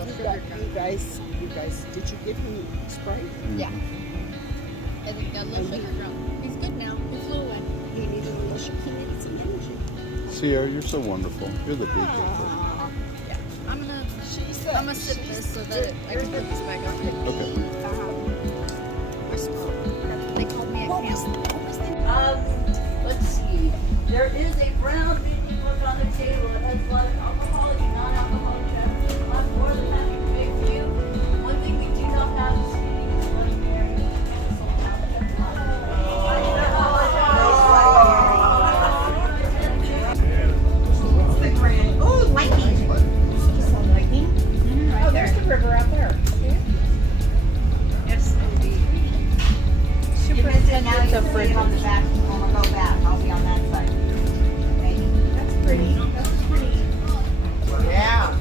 You guys, did you give him spray? Yeah. I think that little sugar drop. He's good now. He flew away. He needed a little sugar. He needed some energy. Sierra, you're so wonderful. You're the beacon. Yeah. I'm gonna sip this so that I can put this back on. Okay. They called me a camp. Let's see. There is a brown baby book on the table. It has a lot of alcoholic and non-alcoholic beverages. I'm more than happy to make for you. One thing we do not have is running there. What's the grand? Oh, lightning. Lightning? Oh, there's the river out there. Yes, indeed. Now you can bridge on the back. When I go back, I'll be on that side. That's pretty. That's pretty. Yeah.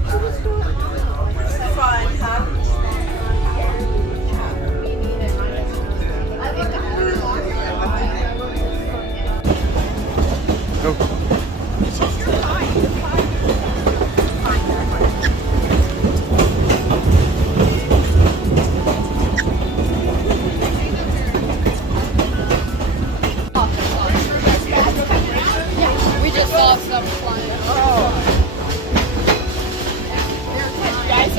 It's fun, huh? Go. We just saw some flying. Guys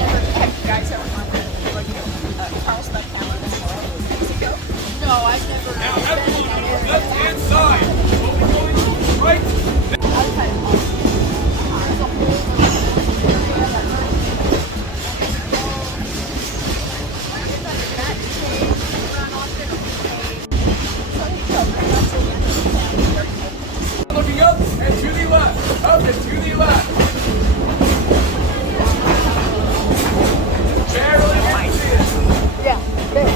ever gone to like Carlsbad Tower years ago? No, I've never. Now everyone, left-hand side. We'll be going right. Looking up and to the left. Up and to the left. Barely can see it. Yeah,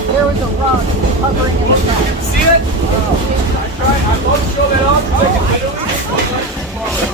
there was a rug hovering in the back. Can see it? I try. I won't show that off because I can literally just look like tomorrow.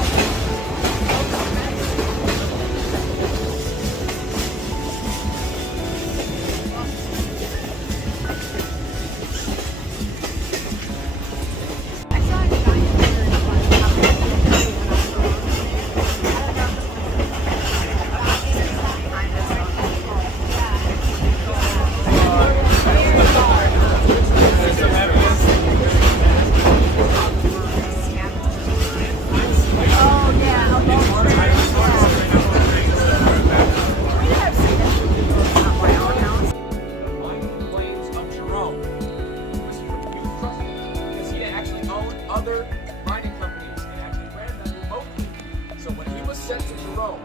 Planes of Jerome. He was trusted because he actually owned other mining companies and actually ran them remotely. So when he was sent to Jerome,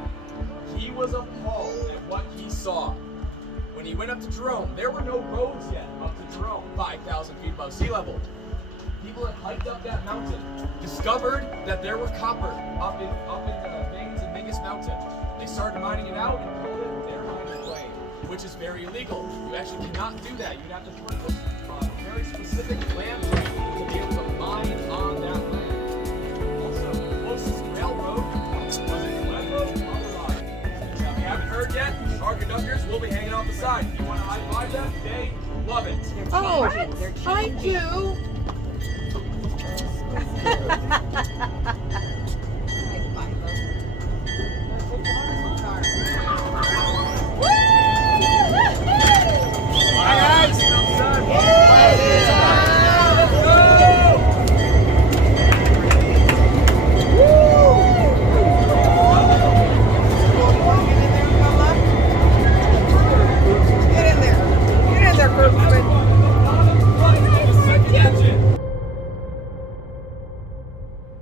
he was appalled at what he saw. When he went up to Jerome, there were no roads yet up to Jerome, 5,000 feet above sea level. People had hiked up that mountain, discovered that there were copper up in the veins in Mingus Mountain. They started mining it out and called it their mining claim, which is very illegal. You actually cannot do that. You'd have to put a very specific land claim to be able to mine on that land. Also, the closest railroad was in Pueblo, Colorado. Now, if you haven't heard yet, our conductors will be hanging off the side. If you want to high-five them, they love it. Oh, I do.